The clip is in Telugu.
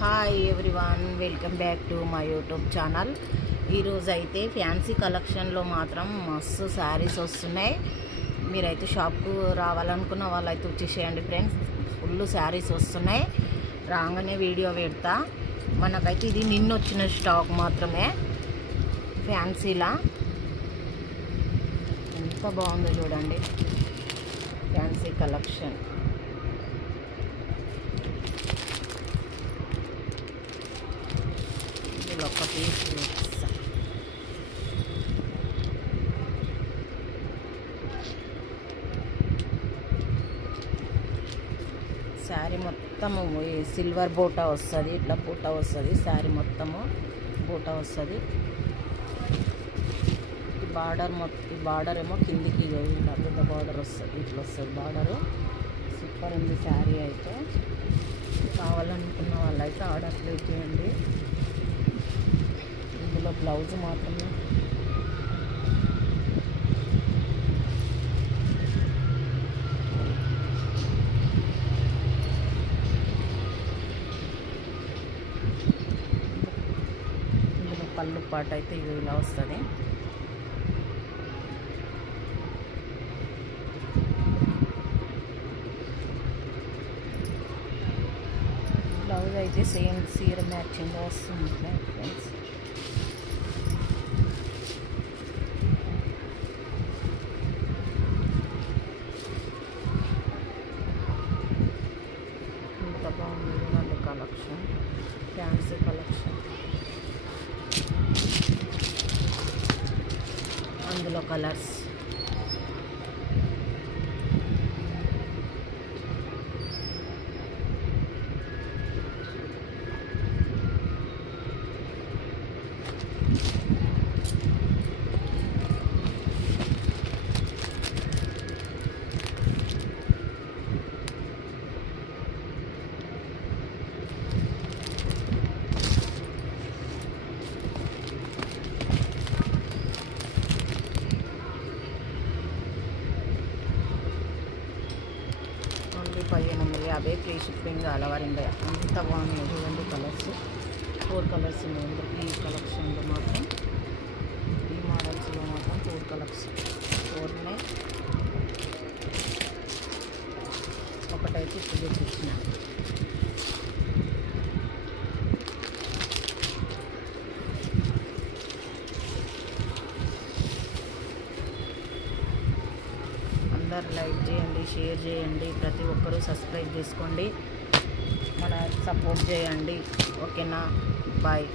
Hi everyone, welcome back to my YouTube channel. ఈరోజు అయితే ఫ్యాన్సీ కలెక్షన్లో మాత్రం మస్తు శారీస్ వస్తున్నాయి. మీరైతే షాప్కు రావాలనుకున్న వాళ్ళైతే వచ్చేసేయండి ఫ్రెండ్స్. ఫుల్ శారీస్ వస్తున్నాయి. రాగానే వీడియో పెడతా. మనకైతే ఇది నిన్న వచ్చిన స్టాక్ మాత్రమే. ఫ్యాన్సీలా ఎంత బాగుందో చూడండి. ఫ్యాన్సీ కలెక్షన్ ఒక పీస్ శారీ మొత్తము సిల్వర్ బూటా వస్తుంది. ఇట్లా బూటా వస్తుంది. శారీ మొత్తము బూటా వస్తుంది. ఈ బార్డర్ ఏమో కిందికి ఇట్లా పెద్ద బార్డర్ వస్తుంది. ఇట్లా వస్తుంది బార్డరు. సూపర్ ఉంది శారీ. అయితే కావాలనుకున్న వాళ్ళైతే ఆర్డర్ ప్లేస్ చేయండి. ఇందులో బ్లౌజ్ మాత్రమే ఇందులో పళ్ళు పాట అయితే ఇది ఇలా వస్తుంది. బ్లౌజ్ అయితే సేమ్ సీర మ్యాచింగ్ వస్తుంది ఫ్రెండ్స్. ఇంత బాగుంది వాళ్ళ కలెక్షన్. Fancy collection. అందులో colours only 1550 free shipping all over India. ఎంత బాగున్నాయి చూడండి కలర్స్. 4 కలర్స్ ఉన్నాయి ఈ కలెక్షన్లో మాత్రం. ఈ మోడల్స్లో మాత్రం 4 కలర్స్ 4 ఉన్నాయి. ఒకటైతే ఇప్పుడు చూపించిన. అందరు లైక్ చేయండి, షేర్ చేయండి. ప్రతి ఒక్కరూ సబ్స్క్రైబ్ చేసుకోండి. మన సపోర్ట్ చేయండి. ఓకేనా? బాయ్.